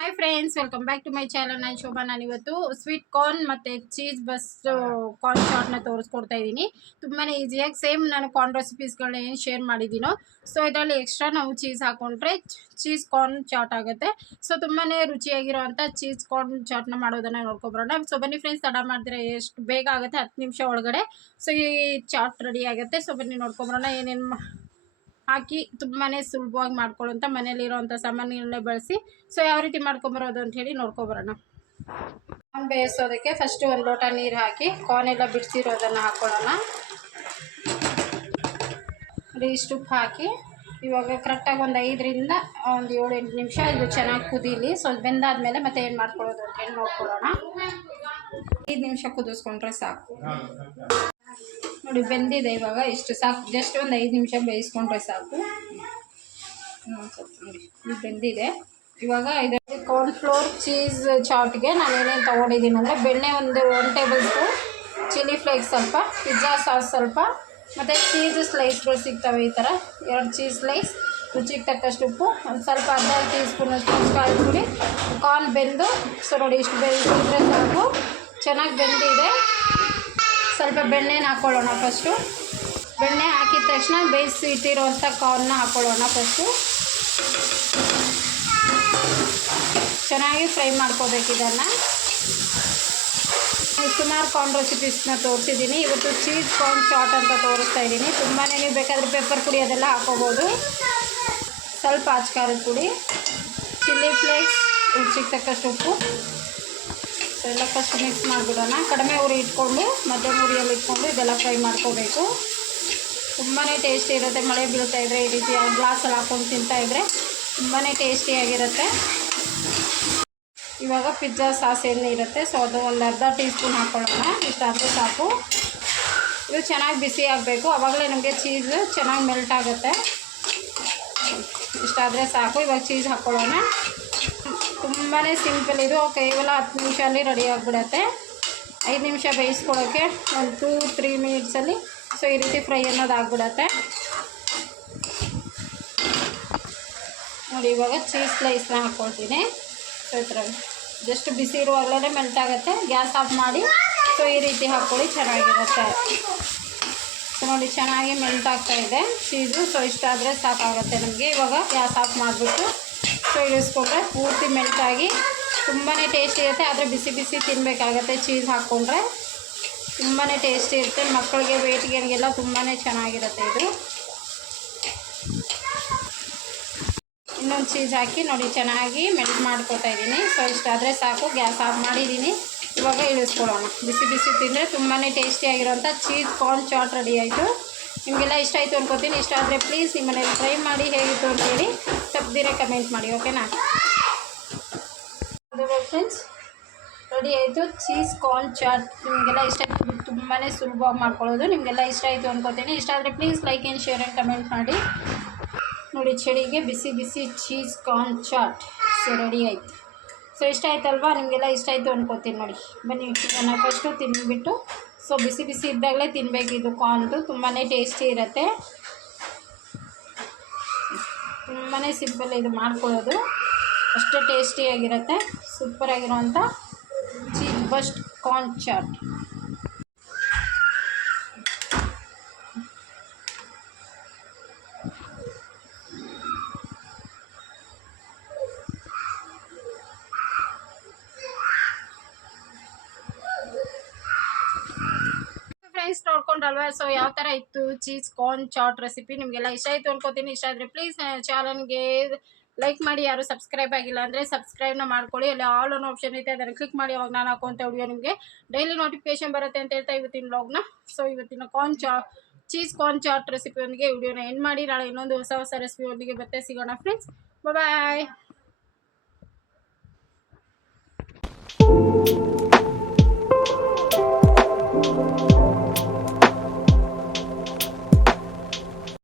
Hi friends welcome back to my channel ನಾನು ಶೋಭಾ. ನಾನು ಇವತ್ತು ಸ್ವೀಟ್ ಕಾರ್ನ್ ಮತ್ತು ಚೀಸ್ ಬಸ್ ಕಾರ್ನ್ ಚಾಟ್ನ ತೋರಿಸ್ಕೊಡ್ತಾ ಇದ್ದೀನಿ. ತುಂಬಾ ಈಸಿಯಾಗಿ ಸೇಮ್ ನಾನು ಕಾರ್ನ್ ರೆಸಿಪೀಸ್ಗಳನ್ನ ಏನು ಶೇರ್ ಮಾಡಿದ್ದೀನೋ. ಸೊ ಇದರಲ್ಲಿ ಎಕ್ಸ್ಟ್ರಾ ನಾವು ಚೀಸ್ ಹಾಕ್ಕೊಂಡ್ರೆ ಚೀಸ್ ಕಾರ್ನ್ ಚಾಟ್ ಆಗುತ್ತೆ. ಸೊ ತುಂಬಾ ರುಚಿಯಾಗಿರೋವಂಥ ಚೀಸ್ ಕಾರ್ನ್ ಚಾಟ್ನ ಮಾಡೋದನ್ನು ನೋಡ್ಕೊಬರೋಣ ಸೊ ಬನ್ನಿ ಫ್ರೆಂಡ್ಸ್ ತಡ ಮಾಡಿದ್ರೆ ಎಷ್ಟು ಬೇಗ ಆಗುತ್ತೆ? ಹತ್ತು ನಿಮಿಷ ಒಳಗಡೆ. ಸೊ ಈ ಚಾಟ್ ರೆಡಿ ಆಗುತ್ತೆ. ಸೊ ಬನ್ನಿ ನೋಡ್ಕೊಬರೋಣ ಏನೇನು ಹಾಕಿ ತುಂಬಾ ಸುಲಭವಾಗಿ ಮಾಡ್ಕೊಳ್ಳೋಂಥ ಮನೇಲಿರೋವಂಥ ಸಾಮಾನುಗಳನ್ನೇ ಬಳಸಿ ಸೊ ಯಾವ ರೀತಿ ಮಾಡ್ಕೊಂಬರೋದು ಅಂತ ಹೇಳಿ ನೋಡ್ಕೊಬರೋಣ. ಕಾರ್ನ್ ಬೇಯಿಸೋದಕ್ಕೆ ಫಸ್ಟು ಒಂದು ಲೋಟ ನೀರು ಹಾಕಿ ಕೋನೆಲ್ಲ ಬಿಡಿಸಿರೋದನ್ನು ಹಾಕ್ಕೊಳ್ಳೋಣ ಇಷ್ಟು ಉಪ್ಪು ಹಾಕಿ, ಇವಾಗ ಕರೆಕ್ಟಾಗಿ ಒಂದು ಐದರಿಂದ ಒಂದು ಏಳು ಎಂಟು ನಿಮಿಷ ಇದು ಚೆನ್ನಾಗಿ ಕುದೀಲಿ, ಸ್ವಲ್ಪ ಬೆಂದಾದ್ಮೇಲೆ ಮತ್ತೆ ಏನು ಮಾಡ್ಕೊಳ್ಳೋದು ಅಂತ ಹೇಳಿ ನೋಡ್ಕೊಳ್ಳೋಣ. ಐದು ನಿಮಿಷ ಕುದಿಸ್ಕೊಂಡ್ರೆ ಸಾಕು. ನೋಡಿ, ಬೆಂದಿದೆ ಇವಾಗ. ಇಷ್ಟು ಸಾಕು. ಜಸ್ಟ್ ಒಂದು ಐದು ನಿಮಿಷ ಬೇಯಿಸ್ಕೊಂಡ್ರೆ ಸಾಕು. ನೋಡಿ. ಇದು ಬೆಂದಿದೆ. ಇವಾಗ ಇದರಲ್ಲಿ ಕಾರ್ನ್ ಫ್ಲೋರ್ ಚೀಸ್ ಚಾಟ್ಗೆ ನಾನು ಏನೇನು ತೊಗೊಂಡಿದ್ದೀನಿ ಅಂದರೆ ಬೆಣ್ಣೆ ಒಂದು one tablespoon chilli flakes ಸ್ವಲ್ಪ ಪಿಜ್ಜಾ ಸಾಸ್ ಸ್ವಲ್ಪ, ಮತ್ತು ಚೀಸ್ ಸ್ಲೈಸ್ಗಳು ಸಿಗ್ತವೆ ಈ ಥರ ಎರಡು ಚೀಸ್ ಸ್ಲೈಸ್ ರುಚಿಗೆ ತಕ್ಕಷ್ಟು ಉಪ್ಪು, ಒಂದು ಸ್ವಲ್ಪ ಅರ್ಧ ಟೀ ಸ್ಪೂನಷ್ಟು ಕಾಯಿ ಪುಡಿ. ಕಾರ್ನ್ ಬೆಂದು, ಸೊ ನೋಡಿ, ಇಷ್ಟು ಬೆಂದಿದ್ರೆ ಸಾಕು. ಚೆನ್ನಾಗಿ ಬೆಂದಿದೆ. ಸ್ವಲ್ಪ ಬೆಣ್ಣೆನ ಹಾಕ್ಕೊಳ್ಳೋಣ ಫಸ್ಟು ಬೆಣ್ಣೆ ಹಾಕಿದ ತಕ್ಷಣ ಬೇಯಿಸಿ ಇಟ್ಟಿರುವಂಥ ಕಾರ್ನ ಹಾಕ್ಕೊಳ್ಳೋಣ ಫಸ್ಟು ಚೆನ್ನಾಗಿ ಫ್ರೈ ಮಾಡ್ಕೋಬೇಕು ಇದನ್ನು. ಸುಮಾರು ಕಾರ್ನ್ ರೆಸಿಪೀಸ್ನ ತೋರಿಸಿದ್ದೀನಿ. ಇವತ್ತು ಚೀಸ್ ಕಾರ್ನ್ ಚಾಟ್ ಅಂತ ತೋರಿಸ್ತಾ ಇದ್ದೀನಿ. ತುಂಬಾ ನೀವು ಬೇಕಾದರೆ ಪೆಪ್ಪರ್ ಪುಡಿ ಅದೆಲ್ಲ ಹಾಕೋಬೋದು. ಸ್ವಲ್ಪ ಆಚ್ಕಾರದ ಪುಡಿ ಚಿಲ್ಲಿ ಫ್ಲೇಕ್ಸ್ ರುಚಿಗೆ ತಕ್ಕಷ್ಟು ಉಪ್ಪು. ಎಲ್ಲ ಫಸ್ಟ್ ಮಿಕ್ಸ್ ಮಾಡಿಬಿಡೋಣ. ಕಡಿಮೆ ಉರಿ ಇಟ್ಕೊಂಡು, ಮಧ್ಯಮ ಉರಿಯಲ್ಲಿ ಇಟ್ಕೊಂಡು ಇದೆಲ್ಲ ಫ್ರೈ ಮಾಡ್ಕೋಬೇಕು. ತುಂಬಾ ಟೇಸ್ಟಿ ಇರುತ್ತೆ. ಮಳೆ ಬೀಳ್ತಾ ಇದ್ರೆ ಈ ರೀತಿ ಗ್ಲಾಸಲ್ಲಿ ಹಾಕೊಂಡು ತಿಂತಾ ಇದ್ರೆ ತುಂಬಾ ಟೇಸ್ಟಿಯಾಗಿರುತ್ತೆ ಇವಾಗ ಪಿಜ್ಜಾ ಸಾಸ್ ಇರುತ್ತೆ. ಸೊ ಅದು ಒಂದು ಅರ್ಧ ಟೀ ಸ್ಪೂನ್ ಹಾಕ್ಕೊಳ್ಳೋಣ ಇಷ್ಟಾದರೆ ಸಾಕು. ಇದು ಚೆನ್ನಾಗಿ ಬಿಸಿ ಆಗಬೇಕು. ಆವಾಗಲೇ ನಮಗೆ ಚೀಸ್ ಚೆನ್ನಾಗಿ ಮೆಲ್ಟ್ ಆಗುತ್ತೆ. ಇಷ್ಟಾದರೆ ಸಾಕು. ಇವಾಗ ಚೀಸ್ ಹಾಕ್ಕೊಳ್ಳೋಣ ತುಂಬಾ ಸಿಂಪಲ್ ಇದು. ಕೇವಲ ಹತ್ತು ನಿಮಿಷದಲ್ಲಿ ರೆಡಿ ಆಗಿಬಿಡತ್ತೆ. ಐದು ನಿಮಿಷ ಬೇಯಿಸ್ಕೊಳ್ಳೋಕ್ಕೆ ಒಂದು ಟೂ ತ್ರೀ ಮಿನಿಟ್ಸಲ್ಲಿ ಸೊ ಈ ರೀತಿ ಫ್ರೈ ಅನ್ನೋದು ಆಗಿಬಿಡತ್ತೆ. ನೋಡಿ, ಇವಾಗ ಚೀಸ್ ಸ್ಲೈಸ್ನ ಹಾಕ್ಕೊಳ್ತೀನಿ ಸೊ ಈ ಥರ. ಜಸ್ಟ್ ಬಿಸಿ ಇರುವಾಗಲೇ ಮೆಲ್ಟ್ ಆಗುತ್ತೆ. ಗ್ಯಾಸ್ ಆಫ್ ಮಾಡಿ. ಸೊ ಈ ರೀತಿ ಹಾಕ್ಕೊಳ್ಳಿ ಚೆನ್ನಾಗಿರುತ್ತೆ. ಸೊ ನೋಡಿ, ಚೆನ್ನಾಗಿ ಮೆಲ್ಟ್ ಆಗ್ತಾ ಇದೆ. ಚೀಸು ಸೊ ಇಷ್ಟಾದರೆ ಸಾಕಾಗುತ್ತೆ ನಮಗೆ. ಇವಾಗ ಗ್ಯಾಸ್ ಆಫ್ ಮಾಡಿಬಿಟ್ಟು ಸೊ ಇಳಿಸ್ಕೊಂಡ್ರೆ ಪೂರ್ತಿ ಮೆಲ್ಟ್ ಆಗಿ ತುಂಬಾ ಟೇಸ್ಟಿ ಇರುತ್ತೆ. ಆದರೆ ಬಿಸಿ ಬಿಸಿ ತಿನ್ನಬೇಕಾಗತ್ತೆ ಚೀಸ್ ಹಾಕ್ಕೊಂಡ್ರೆ ತುಂಬಾ ಟೇಸ್ಟಿ ಇರುತ್ತೆ. ಮಕ್ಕಳಿಗೆ ವೇಟ್ ಗೇನ್ಗೆಲ್ಲ ತುಂಬಾ ಚೆನ್ನಾಗಿರುತ್ತೆ ಇದು. ಇನ್ನೊಂದು ಚೀಸ್ ಹಾಕಿ ನೋಡಿ, ಚೆನ್ನಾಗಿ ಮೆಲ್ಟ್ ಮಾಡ್ಕೊತಾ ಇದ್ದೀನಿ. ಸೊ, ಇಷ್ಟಾದರೆ ಸಾಕು. ಗ್ಯಾಸ್ ಆಫ್ ಮಾಡಿದ್ದೀನಿ. ಇವಾಗ ಇಳಿಸ್ಕೊಳ್ಳೋಣ. ಬಿಸಿ ಬಿಸಿ ತಿಂದರೆ ತುಂಬಾ ಟೇಸ್ಟಿಯಾಗಿರೋಂಥ ಚೀಸ್ ಕಾರ್ನ್ ಚಾಟ್ ರೆಡಿ ಆಯಿತು. ನಿಮಗೆಲ್ಲ ಇಷ್ಟ ಆಯಿತು ಅನ್ಕೋತೀನಿ. ಇಷ್ಟ ಆದರೆ ಪ್ಲೀಸ್ ನಿಮ್ಮ ಮನೇಲಿ ಟ್ರೈ ಮಾಡಿ ಹೇಗಿತ್ತು ಅಂತೇಳಿ ತಪ್ಪದಿರೇ ಕಮೆಂಟ್ ಮಾಡಿ ಓಕೆನಾ ಫ್ರೆಂಡ್ಸ್ ರೆಡಿ ಆಯಿತು ಚೀಸ್ ಕಾರ್ನ್ ಚಾಟ್ ನಿಮಗೆಲ್ಲ ಇಷ್ಟ ಆಯಿತು ತುಂಬಾ ಸುಲಭವಾಗಿ ಮಾಡ್ಕೊಳ್ಳೋದು. ನಿಮಗೆಲ್ಲ ಇಷ್ಟ ಆಯಿತು ಅನ್ಕೋತೀನಿ. ಇಷ್ಟ ಆದರೆ please like and share and comment ಮಾಡಿ. ನೋಡಿ, ಚಳಿಗೆ ಬಿಸಿ ಬಿಸಿ cheese corn chaat so ready ಆಯಿತು. ಸೊ ಇಷ್ಟ ಆಯ್ತಲ್ವಾ? ನಿಮಗೆಲ್ಲ ಇಷ್ಟ ಆಯಿತು ಅನ್ಕೋತೀನಿ ನೋಡಿ. ಬನ್ನಿ ನಾನು ಫಸ್ಟು ತಿಂದುಬಿಟ್ಟು ಸೊ ಬಿಸಿ ಬಿಸಿ ಇದ್ದಾಗಲೇ ತಿನ್ನಬೇಕು ಇದು ಕಾರ್ನ್ದು ತುಂಬಾ ಟೇಸ್ಟಿ ಇರುತ್ತೆ. ತುಂಬಾ ಸಿಂಪಲ್ ಇದು ಮಾಡ್ಕೊಳ್ಳೋದು. ಅಷ್ಟೇ ಟೇಸ್ಟಿಯಾಗಿರುತ್ತೆ ಸೂಪರಾಗಿರುವಂಥ cheese burst corn chaat friends ನೋಡ್ಕೊಂಡ್ರಲ್ವಾ? So ಯಾವ ಥರ ಇತ್ತು? ಚೀಸ್ ಕಾರ್ನ್ ಚಾಟ್ ರೆಸಿಪಿ ನಿಮಗೆಲ್ಲ ಇಷ್ಟ ಆಯಿತು ಅನ್ಕೋತೀನಿ. ಇಷ್ಟ ಆದರೆ ಪ್ಲೀಸ್ ಚಾನಲ್ಗೆ ಲೈಕ್ ಮಾಡಿ. ಯಾರು ಸಬ್ಸ್ಕ್ರೈಬ್ ಆಗಿಲ್ಲ ಅಂದರೆ ಸಬ್ಸ್ಕ್ರೈಬ್ನ ಮಾಡ್ಕೊಳ್ಳಿ. ಅಲ್ಲಿ ಆಲ್ ಅನ್ನೋ ಆಪ್ಷನ್ ಐತೆ. ಅದನ್ನು ಕ್ಲಿಕ್ ಮಾಡಿ. ಅವಾಗ ನಾನು ಹಾಕೋಂಥ ವಿಡಿಯೋ ನಿಮಗೆ ಡೈಲಿ ನೋಟಿಫಿಕೇಶನ್ ಬರುತ್ತೆ ಅಂತ ಹೇಳ್ತಾ ಇವತ್ತಿನ ಬ್ಲಾಗ್ನ ಸೊ ಇವತ್ತಿನ ಕಾರ್ನ್ ಚಾ ಚೀಸ್ ಕಾರ್ನ್ ಚಾಟ್ ರೆಸಿಪಿಯೊಂದಿಗೆ ವಿಡಿಯೋನ ಎಂಡ್ ಮಾಡಿ. ನಾಳೆ ಇನ್ನೊಂದು ಹೊಸ ಹೊಸ ರೆಸಿಪಿಯೊಂದಿಗೆ ಮತ್ತೆ ಸಿಗೋಣ ಫ್ರೆಂಡ್ಸ್ ಬಾಯ್